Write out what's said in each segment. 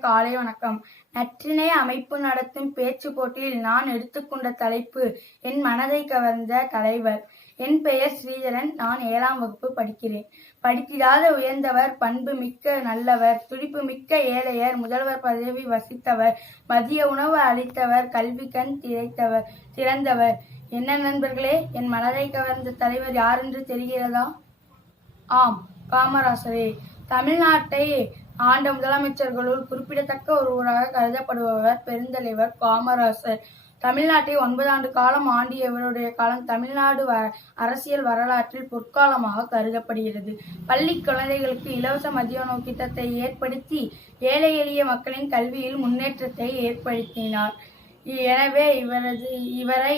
காலை வணக்கம். நற்றினை அமைப்பு நடத்தும் பேச்சு போட்டியில் நான் எடுத்துக்கொண்ட தலைப்பு என் மனதை கவர்ந்த தலைவர். என் பெயர் ஸ்ரீதரன். நான் ஏழாம் வகுப்பு படிக்கிறேன். படித்திடாத உயர்ந்தவர் பண்பு மிக்க நல்லவர் துடிப்பு மிக்க ஏழையர் முதல்வர் பதவி வசித்தவர் மதிய உணவு அளித்தவர் கல்வி கண் திரைத்தவர் திறந்தவர். என்ன நண்பர்களே என் மனதை கவர்ந்த தலைவர் யார் என்று தெரிகிறதா? ஆம் காமராசரே. தமிழ்நாட்டை ஆண்ட முதலமைச்சர்களுள் குறிப்பிடத்தக்க ஒருவராக கருதப்படுபவர் பெருந்தலைவர் காமராசர். தமிழ்நாட்டை ஒன்பது ஆண்டு காலம் ஆண்டிய இவருடைய காலம் தமிழ்நாடு வ அரசியல் வரலாற்றில் பொற்காலமாக கருதப்படுகிறது. பள்ளி குழந்தைகளுக்கு இலவச மதிய உணவு திட்டத்தை ஏற்படுத்தி ஏழை எளிய மக்களின் கல்வியில் முன்னேற்றத்தை ஏற்படுத்தினார். எனவே இவரது இவரை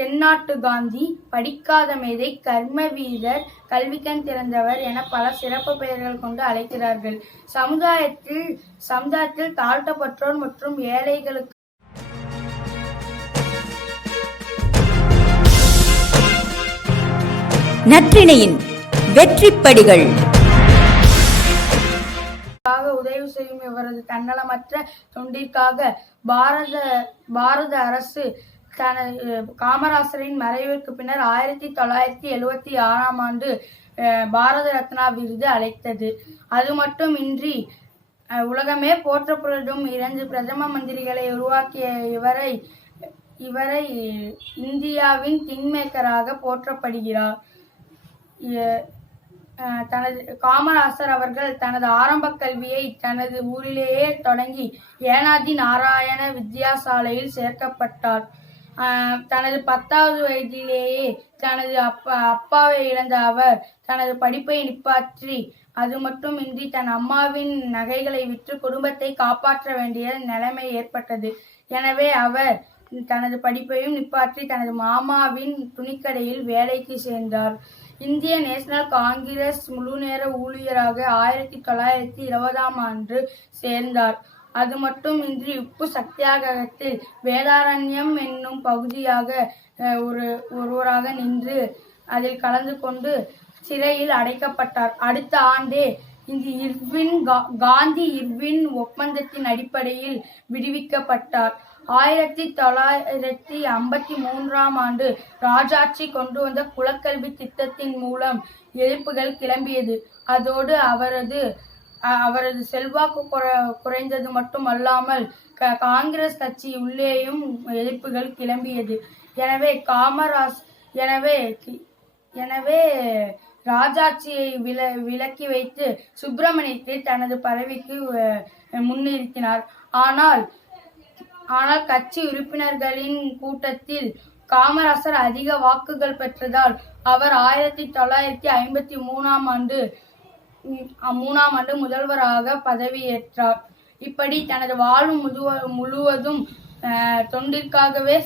தென்னாட்டு காந்தி படிக்காத மேதை கர்ம வீரர் கல்விக்கண் திறந்தவர் என பல சிறப்பு பெயர்கள் கொண்டு அழைக்கிறார்கள். சமுதாயத்தில் சமுதாயத்தில் தாழ்த்தப்பட்டோர் மற்றும் ஏழைகளுக்கு நற்றிணையின் வெற்றிப்படிகள். உதவி செய்யும் இவரது தன்னலமற்ற தொண்டிற்காக பாரத பாரத அரசு தனது காமராசரின் மறைவிற்கு பின்னர் ஆயிரத்தி தொள்ளாயிரத்தி எழுவத்தி ஆறாம் ஆண்டு அஹ், பாரத ரத்னா விருது அழைத்தது அது மட்டுமின்றி உலகமே போற்றப்படும் இரண்டு பிரதம மந்திரிகளை உருவாக்கிய இவரை இவரை இந்தியாவின் கிங்மேக்கராக போற்றப்படுகிறார். அஹ் தனது காமராசர் அவர்கள் தனது ஆரம்ப கல்வியை தனது ஊரிலேயே தொடங்கி ஏனாதி நாராயண வித்யாசாலையில் சேர்க்கப்பட்டார். தனது பத்தாவது வயதிலேயே தனது அப்பா அப்பாவை இழந்த அவர் தனது படிப்பை நிப்பாற்றி அது மட்டுமின்றி தன் அம்மாவின் நகைகளை விற்று குடும்பத்தை காப்பாற்ற வேண்டிய நிலைமை ஏற்பட்டது. எனவே அவர் தனது படிப்பையும் நிப்பாற்றி தனது மாமாவின் துணிக்கடையில் வேலைக்கு சேர்ந்தார். இந்திய நேஷனல் காங்கிரஸ் முழுநேர ஊழியராக ஆயிரத்தி தொள்ளாயிரத்தி இருபதாம் ஆண்டு சேர்ந்தார். அது மட்டுமின்றி உப்பு சத்தியாகிரகத்தில் வேதாரண்யம் என்னும் பகுதியாக ஒரு ஒருவராக நின்று அதில் கலந்து கொண்டு சிறையில் அடைக்கப்பட்டார். அடுத்த ஆண்டே இந்த இர்வின் கா- காந்தி இர்வின் ஒப்பந்தத்தின் அடிப்படையில் விடுவிக்கப்பட்டார். ஆயிரத்தி தொள்ளாயிரத்தி ஐம்பத்தி மூன்றாம் ஆண்டு ராஜாட்சி கொண்டு வந்த குலக்கல்வி திட்டத்தின் மூலம் எதிர்ப்புகள் கிளம்பியது. அதோடு அவரது அவரது செல்வாக்கு குற- குறைந்தது மட்டுமல்லாமல் காங்கிரஸ் கட்சி உள்ளேயும் எதிர்ப்புகள் கிளம்பியது. எனவே காமராஜ் எனவே எனவே ராஜாட்சியை வில விலக்கி வைத்து சுப்பிரமணியத்தை தனது பதவிக்கு முன்னிறுத்தினார். ஆனால் ஆனால் கட்சி உறுப்பினர்களின் கூட்டத்தில் காமராசர் அதிக வாக்குகள் பெற்றதால் அவர் ஆயிரத்தி தொள்ளாயிரத்தி ஐம்பத்தி மூணாம் ஆண்டு மூணாம் ஆண்டு முதல்வராக பதவியேற்றார். இப்படி தனது வாழ்வு முழுவ முழுவதும் தொண்டிற்காகவே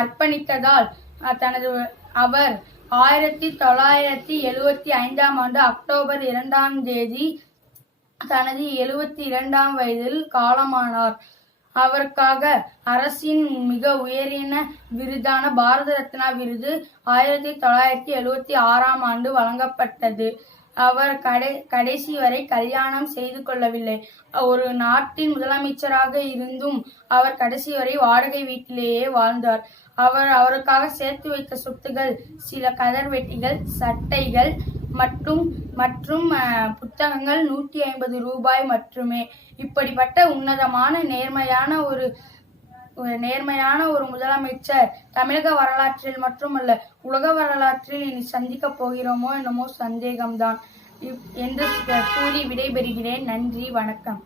அர்ப்பணித்ததால் தனது அவர் ஆயிரத்தி தொள்ளாயிரத்தி எழுவத்தி ஐந்தாம் ஆண்டு அக்டோபர் இரண்டாம் தேதி தனது எழுவத்தி இரண்டாம் வயதில் காலமானார். அவருக்காக அரசின் மிக உயரின விருதான பாரத ரத்னா விருது ஆயிரத்தி தொள்ளாயிரத்தி எழுவத்தி ஆறாம் ஆண்டு வழங்கப்பட்டது. அவர் கடை கடைசி வரை கல்யாணம் செய்து கொள்ளவில்லை. ஒரு நாட்டின் முதலமைச்சராக இருந்தும் அவர் கடைசி வரை வாடகை வீட்டிலேயே வாழ்ந்தார். அவர் அவருக்காக சேர்த்து வைத்த சொத்துகள் சில கதர்வெட்டிகள் சட்டைகள் மற்றும் மற்றும் புத்தகங்கள் நூற்றி ஐம்பது ரூபாய் மட்டுமே. இப்படிப்பட்ட உன்னதமான நேர்மையான ஒரு ஒரு நேர்மையான ஒரு முதலமைச்சர் தமிழக வரலாற்றில் மட்டுமல்ல உலக வரலாற்றில் இனி சந்திக்க போகிறோமோ என்னமோ சந்தேகம்தான். இப்- என்று கூறி விடைபெறுகிறேன். நன்றி வணக்கம்.